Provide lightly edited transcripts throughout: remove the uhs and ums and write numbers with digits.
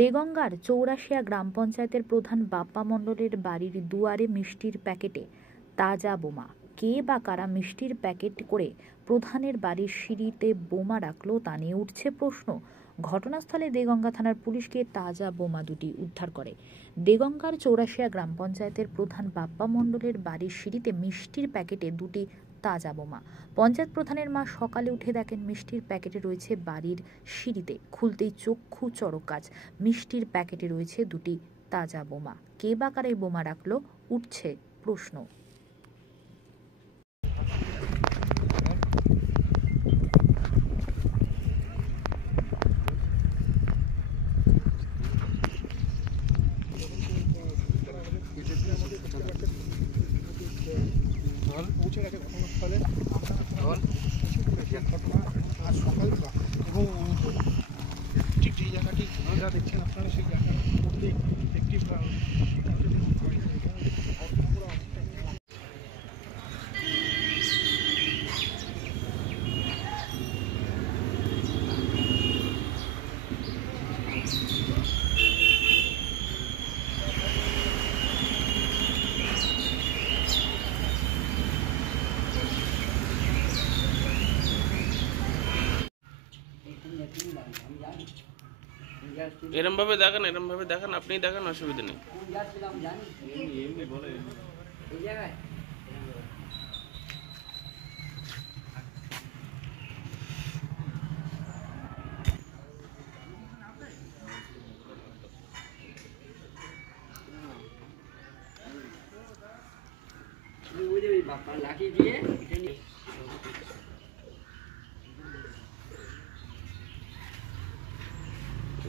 দেগঙ্গার চৌরাশিয়া গ্রাম পঞ্চায়েতের প্রধান বাপ্পা মণ্ডলের বাড়ির দুয়ারে মিষ্টির প্যাকেটে তাজা বোমা। কে বা কারা মিষ্টির প্যাকেট করে প্রধানের বাড়ির সিঁড়িতে বোমা রাখলো তা নিয়ে উঠছে প্রশ্ন। ঘটনাস্থলে দেগঙ্গা থানার পুলিশ গিয়ে তাজা বোমা দুটি উদ্ধার করে। দেগঙ্গার চৌরাশিয়া গ্রাম পঞ্চায়েতের প্রধান বাপ্পা মণ্ডলের বাড়ির সিঁড়িতে মিষ্টির প্যাকেটে দুটি তাজা বোমা। পঞ্চায়েত প্রধানের মা সকালে উঠে দেখেন মিষ্টির প্যাকেটে রয়েছে বাড়ির সিঁড়িতে। খুলতেই চক্ষু চড়ক গাছ, মিষ্টির প্যাকেটে রয়েছে দুটি তাজা বোমা। কে বা কারা এই বোমা রাখলো উঠছে প্রশ্ন। পৌঁছে গেছে ঘটনাস্থলে। ঘটনা আজ সকালবেলা এবং ঠিক যে জায়গাটি যা দেখছেন আপনারা সেই জায়গার মধ্যেই একটি এরম ভাবে দেখেন আপনি দেখেন, অসুবিধা নেই। লাঠি দিয়ে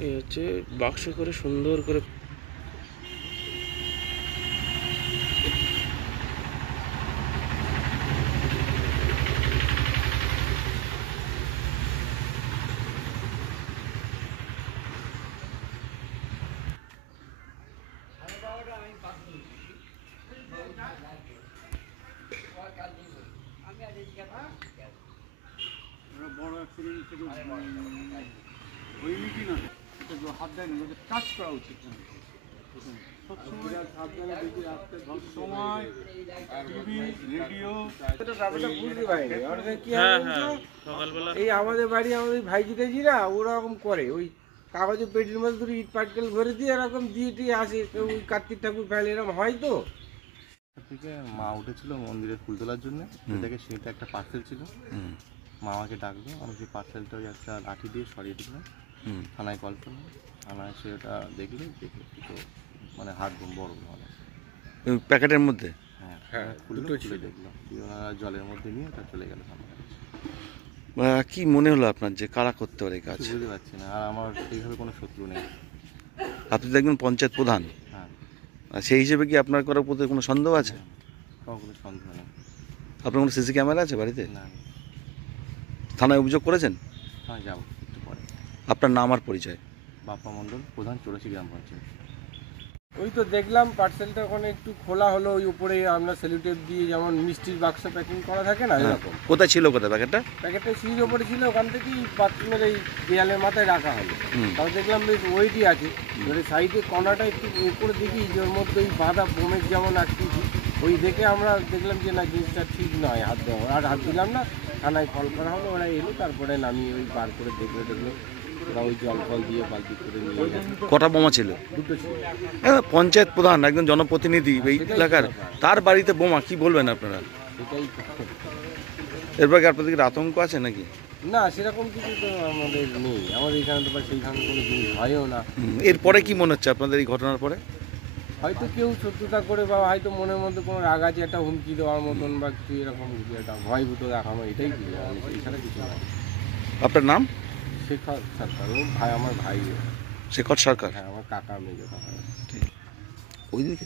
এই হচ্ছে বাক্স করে সুন্দর করে বড় অ্যাক্সিডেন্ট থেকে হয়নি কি না, এটা হাত দেয়নি, ওদের টাচ করা উচিত না। এই আমাদের বাড়ি আমাদের ভাইজি টাইজিরা ওরকম করে, ওই কাগজের পেটির মধ্যে দুটো ইট পাটকেল ভরে দিয়ে এরকম দিয়ে টিয়ে আসে, ওই কার্তিক ঠাকুর ফেলে এরকম হয়। তো থেকে মা উঠেছিল মন্দিরের ফুল তোলার জন্য, থেকে সেটা একটা পার্সেল ছিল। মা আমাকে ডাকলো, আমি সেই পার্সেলটা ওই একটা লাঠি দিয়ে সরিয়ে দিলাম। থানায় কল করলাম, থানায় সে ওটা দেখলে তো মানে হাত বড় মানে প্যাকেটের মধ্যে হ্যাঁ খুলে দেখলাম, ওনারা জলের মধ্যে নিয়ে ওটা চলে গেল। কি মনে হলো আপনার যে কারা করতে পারে কাজ? বুঝতে পারছি না, আর আমার সেইভাবে কোনো শত্রু নেই। আপনি তো একজন পঞ্চায়েত প্রধান, হ্যাঁ, আর সেই হিসেবে কি আপনার করার প্রতি কোনো সন্দেহ আছে? কোনো সন্দেহ নেই। আপনার কোনো সিসি ক্যামেরা আছে বাড়িতে? না। থানায় অভিযোগ করেছেন? হ্যাঁ, যাবো একটু পরে। আপনার নাম আর পরিচয়? বাপ্পা মণ্ডল, প্রধান, চৌরাশি গ্রাম পঞ্চায়েত। ওই তো দেখলাম পার্সেলটা ওখানে একটু খোলা হলো, ওই উপরে আমরা সেলুটেপ দিয়ে যেমন মিষ্টির বাক্স প্যাকিং করা থাকে না, এরকম। কোথায় ছিল প্যাকেটটা? প্যাকেটটা সিঁড়ির ওপরে ছিল, ওখান থেকেই বাথরুমের এই দেয়ালের মাথায় রাখা হলো। তাও দেখলাম বেশ ওয়েটই আছে। এবারে সাইডে কর্নারটা একটু উপরে দেখি যে ওর মধ্যে ওই বাঁধা বোমের যেমন আকৃতি, ওই দেখে আমরা দেখলাম যে না, জিনিসটা ঠিক নয় হাত দেওয়া। আর হাত দিলাম না, থানায় কল করা হলো, ওরা এলো, তারপরে নামিয়ে ওই বার করে দেখলো ওরা ওই জল ফল দিয়ে বালতি করে নিয়ে গেছে। কটা বোমা ছিল? দুটো ছিল। পঞ্চায়েত প্রধান, একজন জনপ্রতিনিধি এই এলাকার, তার বাড়িতে বোমা, কি বলবেন আপনারা? এটাই এরপর কি আপনাদের আতঙ্ক আছে নাকি? না, সেরকম কিছু তো আমাদের নেই। আমাদের এখানে তো বা সেইখানে কোনো জিনিস হয়ও না। এরপরে কি মনে হচ্ছে আপনাদের এই ঘটনার পরে? হয়তো কেউ শত্রুতা করে বা হয়তো মনের মধ্যে কোনো রাগ আছে, একটা হুমকি দেওয়ার মতন বা কিছু এরকম কিছু একটা ভয়ভূত দেখানো, এটাই কিছু, এখানে কিছু না। আপনার নাম? শেখর সরকার। ও ভাই, আমার ভাই। শেখর সরকার? হ্যাঁ, আমার কাকা মেয়ে যেটা হয়। ওই দিকে